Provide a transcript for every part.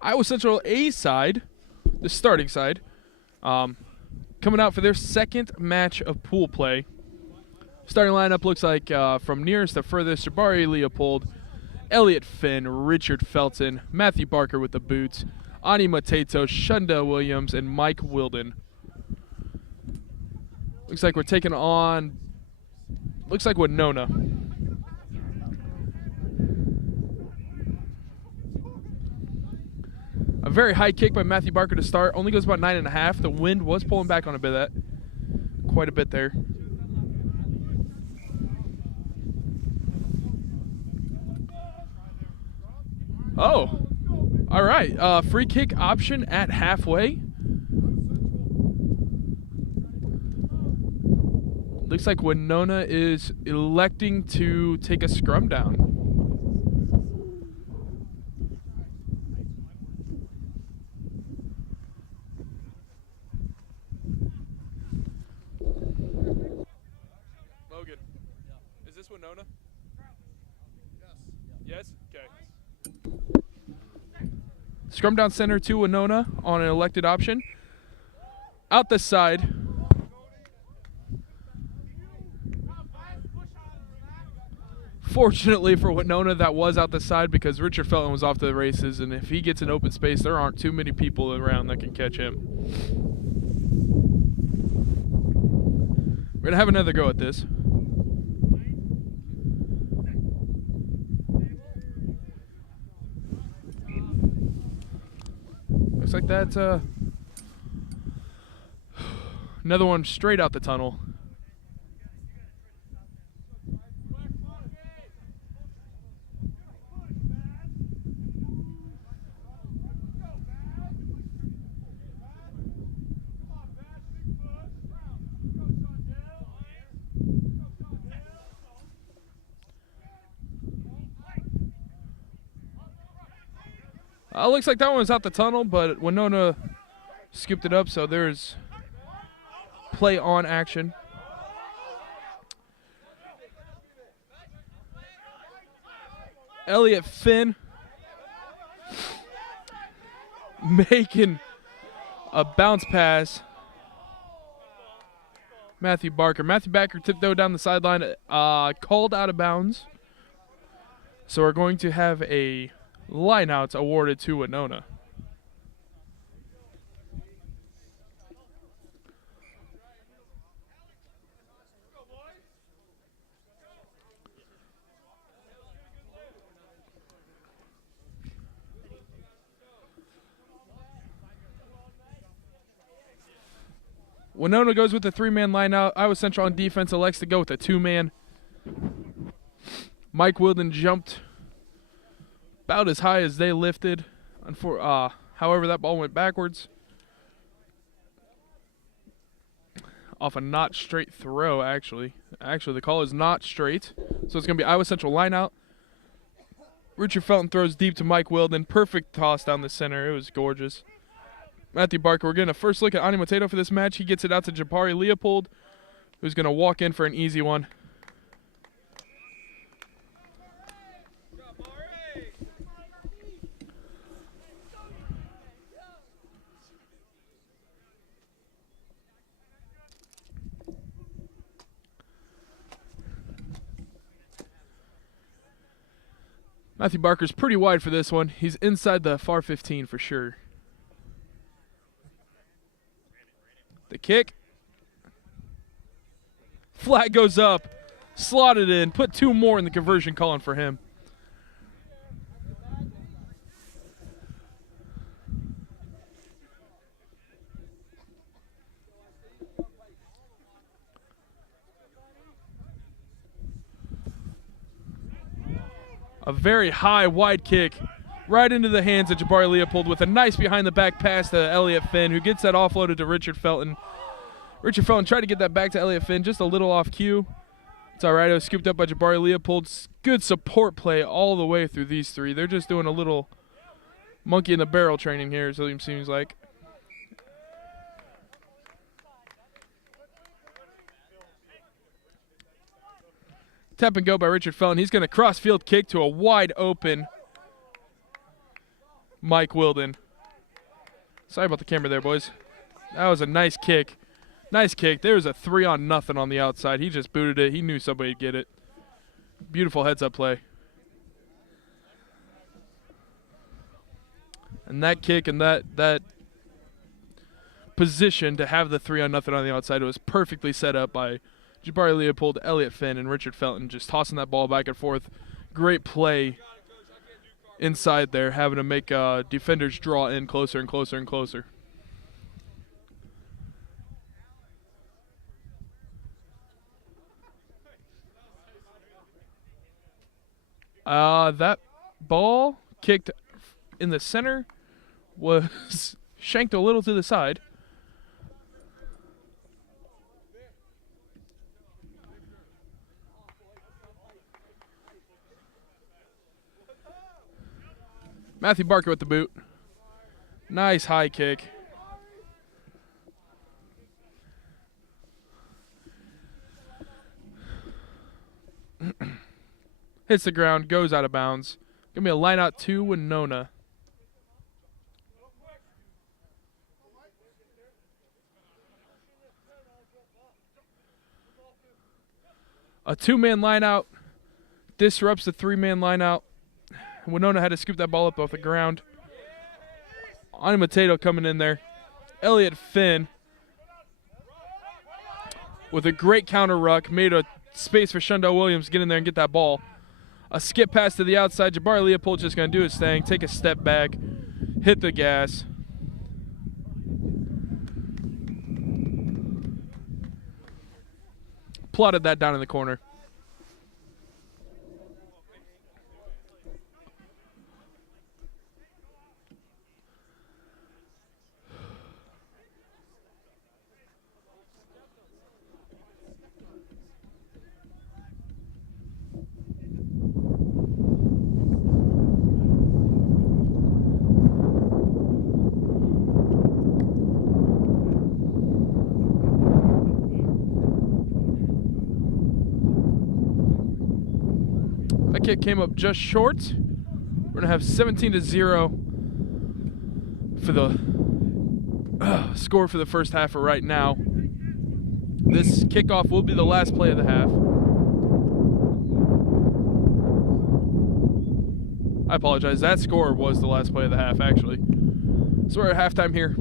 Iowa Central A side, the starting side, coming out for their second match of pool play. Starting lineup looks like from nearest to furthest: Jabari Leopold, Elliott Finn, Richard Felton, Matthew Barker with the boots, Ani Mateto, Shunda Williams, and Mike Wilden. Looks like we're taking on, looks like Winona. A very high kick by Matthew Barker to start. Only goes about 9.5. The wind was pulling back on a bit of that. Quite a bit there. Oh, all right. Free kick option at halfway. Looks like Winona is electing to take a scrum down. Logan, is this Winona? Yes? Okay. Scrum down center to Winona on an elected option. Out the side. Fortunately for Winona, that was out the side because Richard Felton was off to the races, and if he gets an open space, there aren't too many people around that can catch him. We're going to have another go at this. Looks like that's another one straight out the tunnel. Looks like that one was out the tunnel, but Winona scooped it up, so there's play on action. Elliott Finn making a bounce pass. Matthew Barker tiptoed down the sideline, called out of bounds. So we're going to have a lineouts awarded to Winona. Winona goes with the 3-man lineout. Iowa Central on defense elects to go with a 2-man. Mike Wilden jumped about as high as they lifted. However, that ball went backwards. Off a not straight throw, actually. Actually, the call is not straight. So it's going to be Iowa Central lineout. Richard Felton throws deep to Mike Wilden. Perfect toss down the center. It was gorgeous. Matthew Barker, we're getting a first look at Ani Mateto for this match. He gets it out to Jabari Leopold, who's going to walk in for an easy one. Matthew Barker's pretty wide for this one. He's inside the far 15 for sure. The kick. Flag goes up. Slotted in. Put 2 more in the conversion column for him. A very high, wide kick right into the hands of Jabari Leopold with a nice behind-the-back pass to Elliott Finn, who gets that offloaded to Richard Felton. Richard Felton tried to get that back to Elliott Finn, just a little off cue. It's all right. It was scooped up by Jabari Leopold. Good support play all the way through these 3. They're just doing a little monkey in the barrel training here, so it seems like. Tap and go by Richard Felton. He's going to cross field kick to a wide open Mike Wilden. Sorry about the camera there, boys. That was a nice kick. Nice kick. There was a 3-on-0 on the outside. He just booted it. He knew somebody would get it. Beautiful heads-up play. And that kick and that position to have the 3-on-0 on the outside, it was perfectly set up by Jabari Leopold, Elliott Finn, and Richard Felton, just tossing that ball back and forth. Great play inside there, having to make defenders draw in closer and closer and closer. That ball kicked in the center was shanked a little to the side. Matthew Barker with the boot. Nice high kick. Hits the ground, goes out of bounds. Gonna be a line out to Winona. A 2-man line out disrupts the 3-man line out. Winona had to scoop that ball up off the ground. Ani Mateto coming in there. Elliott Finn with a great counter ruck. Made a space for Shundell Williams to get in there and get that ball. A skip pass to the outside. Jabari Leopold just going to do his thing. Take a step back. Hit the gas. Plotted that down in the corner. That kick came up just short. We're going to have 17-0 for the score for the first half for right now. This kickoff will be the last play of the half. I apologize. That score was the last play of the half, actually. So we're at halftime here.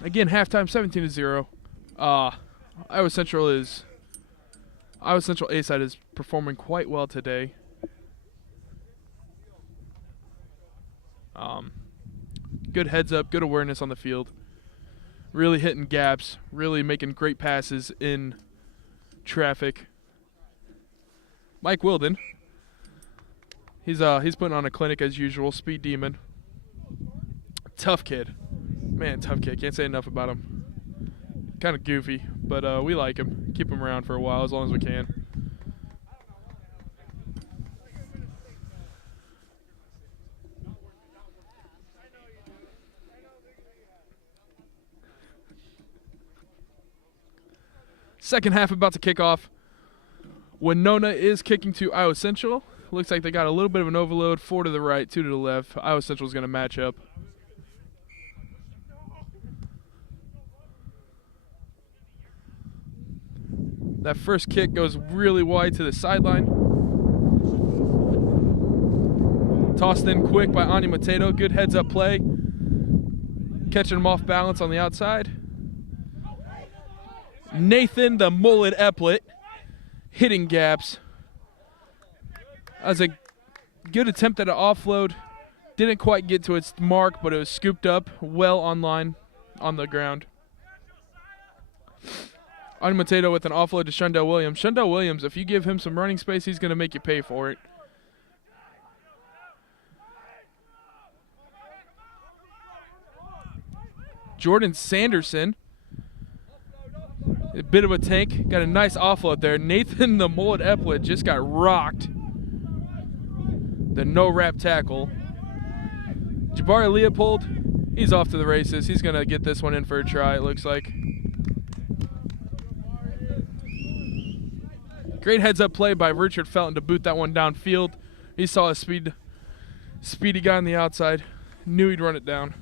Again, halftime 17-0. Iowa Central A-side is performing quite well today. Good heads up, good awareness on the field. Really hitting gaps, really making great passes in traffic. Mike Wilden. He's putting on a clinic as usual, speed demon. Tough kid. Man, tough kid. Can't say enough about him. Kind of goofy, but we like him. Keep him around for a while as long as we can. Second half about to kick off. Winona is kicking to Iowa Central. Looks like they got a little bit of an overload. 4 to the right, 2 to the left. Iowa Central is going to match up. That first kick goes really wide to the sideline. Tossed in quick by Ani Mateto. Good heads-up play. Catching him off balance on the outside. Nathan the Mullet Eplet hitting gaps. That was a good attempt at an offload. Didn't quite get to its mark, but it was scooped up well online on the ground. Animatato with an offload to Shundell Williams. Shundell Williams, if you give him some running space, he's going to make you pay for it. Jordan Sanderson. A bit of a tank. Got a nice offload there. Nathan the Mullet Eplet just got rocked. The no-wrap tackle. Jabari Leopold, he's off to the races. He's going to get this one in for a try, it looks like. Great heads-up play by Richard Felton to boot that one downfield. He saw a speedy guy on the outside. Knew he'd run it down.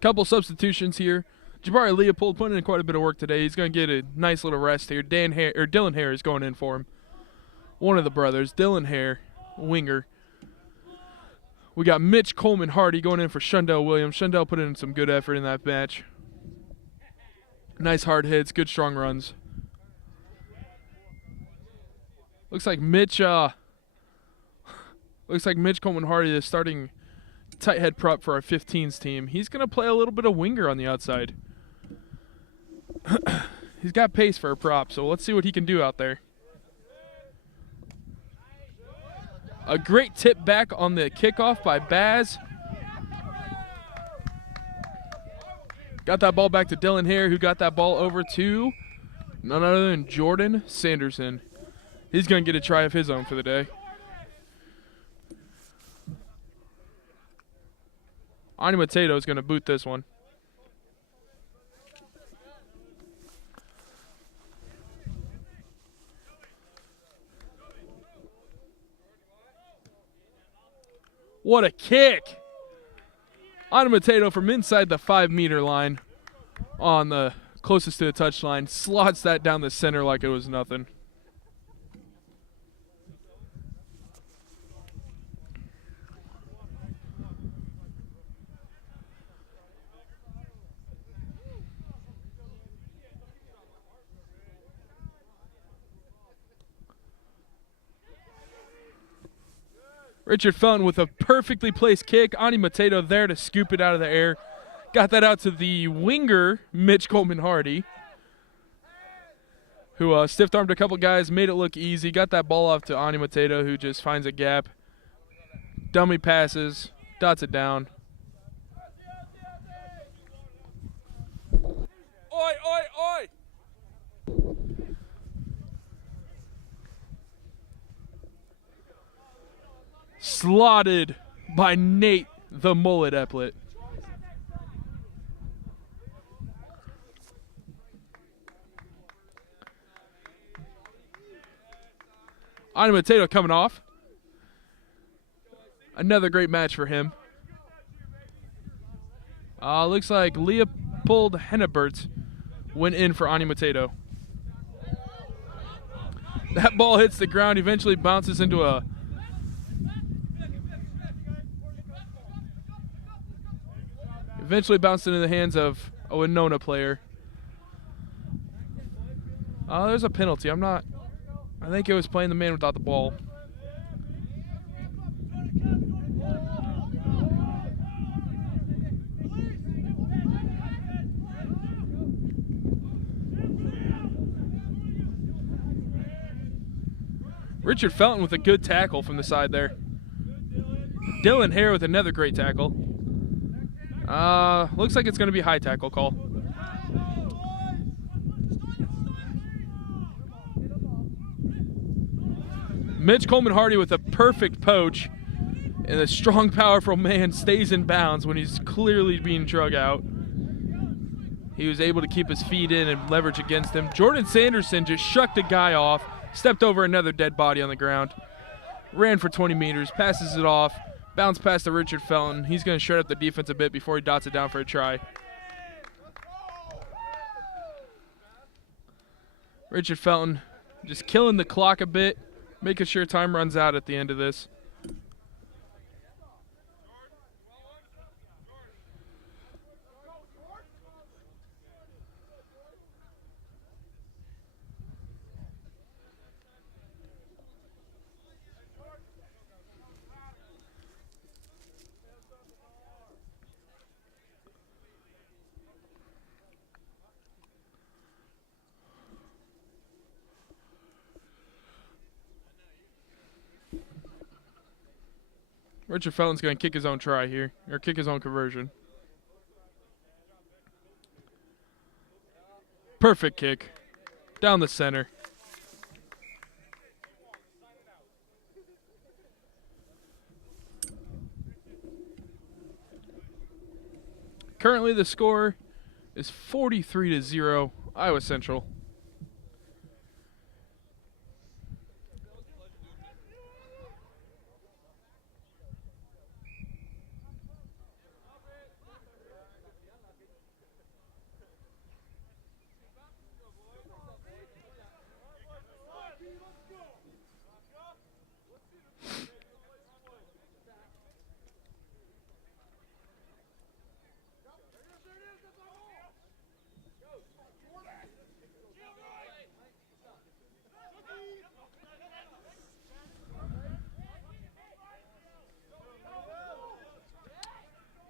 Couple substitutions here. Jabari Leopold putting in quite a bit of work today. He's going to get a nice little rest here. Dylan Hare is going in for him. One of the brothers, Dylan Hare, winger. We got Mitch Coleman Hardy going in for Shundell Williams. Shundell put in some good effort in that match. Nice hard hits, good strong runs. Looks like Mitch Coleman Hardy is starting tight head prop for our 15s team. He's going to play a little bit of winger on the outside. He's got pace for a prop, so let's see what he can do out there. A great tip back on the kickoff by Baz. Got that ball back to Dylan Hare, who got that ball over to none other than Jordan Sanderson. He's going to get a try of his own for the day. Animatato is going to boot this one. What a kick! Animatato from inside the 5-meter line on the closest to the touchline slots that down the center like it was nothing. Richard Felton with a perfectly placed kick. Animatato there to scoop it out of the air. Got that out to the winger, Mitch Coleman Hardy, who stiff-armed a couple guys, made it look easy. Got that ball off to Animatato, who just finds a gap. Dummy passes, dots it down. Oi, oi, oi! Slotted by Nate the Mullet Eplet. Animatato coming off. Another great match for him. Looks like Leopold Hennebert went in for Animatato. That ball hits the ground, eventually bounces into a bounced into the hands of a Winona player. There's a penalty. I think it was playing the man without the ball. Richard Felton with a good tackle from the side there. Dylan Hare with another great tackle. Looks like it's going to be a high tackle call. Mitch Coleman Hardy with a perfect poach, and a strong, powerful man stays in bounds when he's clearly being drug out. He was able to keep his feet in and leverage against him. Jordan Sanderson just shucked a guy off, stepped over another dead body on the ground, ran for 20 meters, passes it off, bounce past to Richard Felton. He's going to shred up the defense a bit before he dots it down for a try. Richard Felton just killing the clock a bit, making sure time runs out at the end of this. Richard Felton's going to kick his own try here, or kick his own conversion. Perfect kick. Down the center. Currently the score is 43-0, Iowa Central.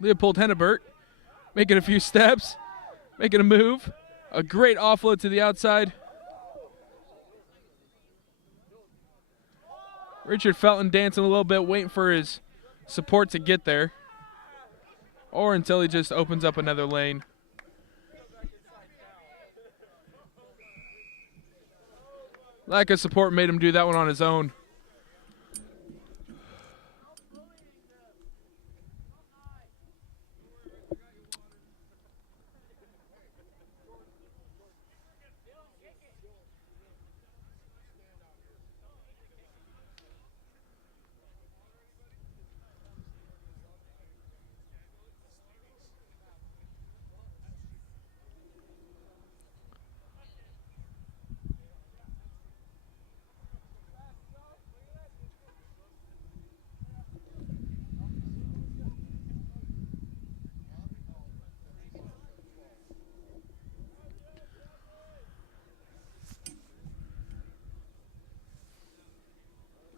Leopold Hennebert making a few steps, making a move. A great offload to the outside. Richard Felton dancing a little bit, waiting for his support to get there. Or until he just opens up another lane. Lack of support made him do that one on his own.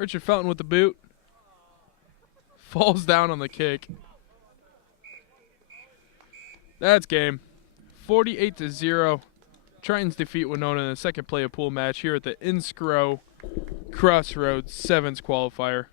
Richard Felton with the boot. Falls down on the kick. That's game. 48-0. Tritons defeat Winona in the second play of pool match here at the Inscro Crossroad Sevens qualifier.